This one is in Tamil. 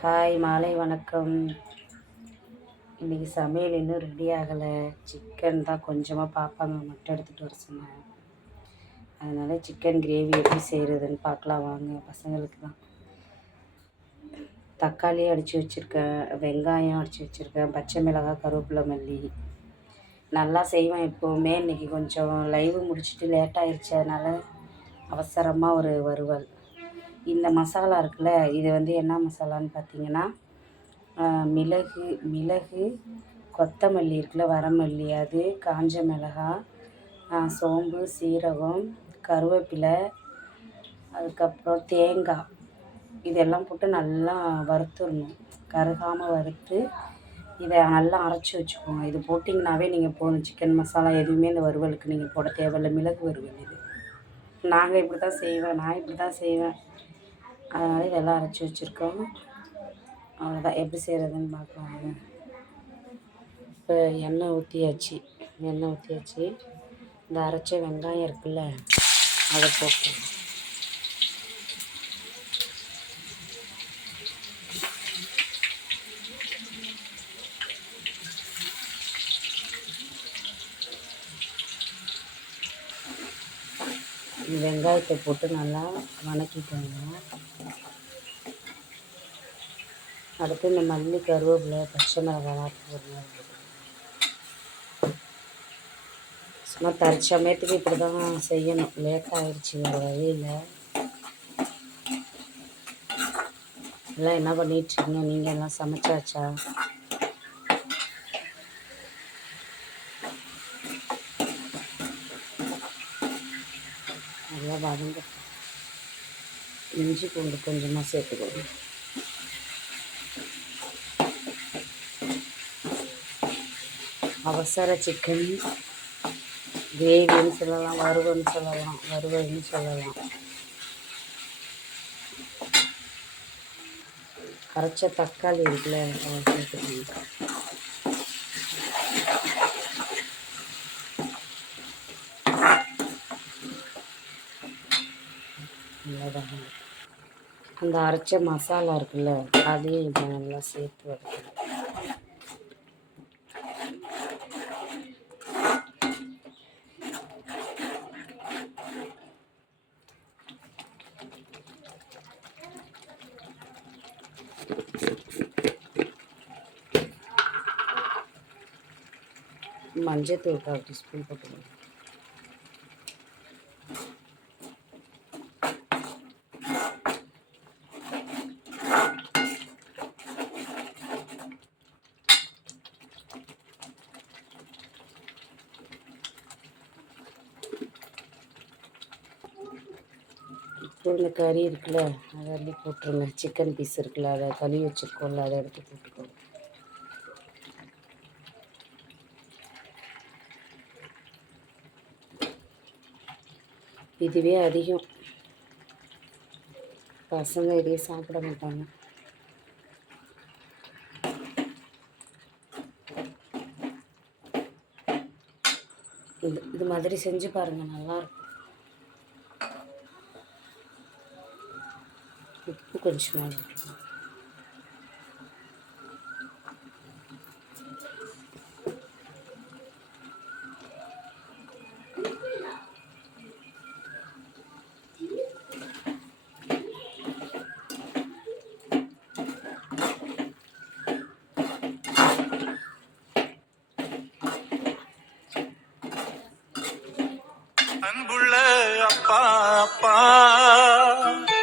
ஹாய் மாலை வணக்கம். இன்றைக்கி சமையல் இன்னும் ரெடி ஆகலை. சிக்கன் தான் கொஞ்சமாக பாப்பாங்க. மட்டும் எடுத்துகிட்டு வர சொன்னேன் அதனால் சிக்கன் கிரேவி எப்படி செய்கிறதுன்னு பார்க்கலாம் வாங்க பசங்களுக்கு தான். தக்காளி அடித்து வச்சுருக்கேன். வெங்காயம் அடித்து வச்சுருக்கேன். பச்சை மிளகாய் கருவேப்பிலை மல்லி. நல்லா செய்வேன் எப்போவுமே. இன்றைக்கி கொஞ்சம் லைவ் முடிச்சுட்டு லேட்டாகிடுச்சு அதனால் அவசரமாக ஒரு வறுவல் இந்த மசாலா இருக்குல்ல இது வந்து என்ன மசாலான்னு பார்த்தீங்கன்னா மிளகு மிளகு கொத்தமல்லி இருக்குல்ல வரமல்லி அது காஞ்ச மிளகா சோம்பு சீரகம் கருவேப்பிலை அதுக்கப்புறம் தேங்காய் இதெல்லாம் போட்டு நல்லா வறுத்துடணும். கருகாமல் வறுத்து இதை நல்லா அரைச்சி வச்சுக்கோங்க. இது போட்டிங்கனாவே நீங்கள் போதும். சிக்கன் மசாலா எதுவுமே இந்த வறுவலுக்கு நீங்கள் போட தேவையில்ல. மிளகு வறுவல் இது. நாங்கள் இப்படி தான் செய்வேன் நான் இப்படி தான் செய்வேன். அதனால் இதெல்லாம் அரைச்சி வச்சுருக்கோம். அவ்வளோதான் எப்படி செய்கிறதுன்னு பார்க்கலாம். இப்போ எண்ணெய் ஊற்றியாச்சு எண்ணெய் ஊற்றியாச்சு இந்த அரைச்ச வெங்காயம் இருக்குல்ல அதை போட்டு வெங்காயத்தை போட்டு நல்லா வணக்கிக்கோங்க. அடுத்து இந்த மல்லி கருவேப்பிலை பச்சை மிளகாலாம் போடணும் சும்மா தற்சமயத்துக்கு இப்படி தான் செய்யணும். லேட் ஆகிடுச்சு வேறு வழியில் எல்லாம் என்ன பண்ணிகிட்ருக்கீங்க நீங்கள் எல்லாம் சமைச்சாச்சா? நல்லா வதங்க இஞ்சி பூண்டு கொஞ்சமாக சேர்த்துக்கணும் அவசர சிக்கன் கிரேவின்னு சொல்லலாம் வறுவன்னு சொல்லலாம் வறுவல்னு சொல்லலாம். அரைச்ச தக்காளி இருக்குல்ல அதை சேர்த்துக்கணும் அவ்வளோதாங்க அந்த அரைச்ச மசாலா இருக்குல்ல அதையும் இப்போ நல்லா சேர்த்து வதக்கணும் மஞ்சள் தூள் கால் டீஸ்பூன் போட்டுக்கணும். இந்த கறி இருக்குல்ல அதை அள்ளி போட்டுருங்க. சிக்கன் பீஸ் இருக்குல்ல அதை கழுவி வச்சுருக்கோம்ல அதை எடுத்து போட்டுக்கோங்க. இதுவே அதிகம். பசங்க இதையே சாப்பிட மாட்டாங்க. இது இது மாதிரி செஞ்சு பாருங்கள் நல்லாயிருக்கும் ఉప్పు కొంచెం pa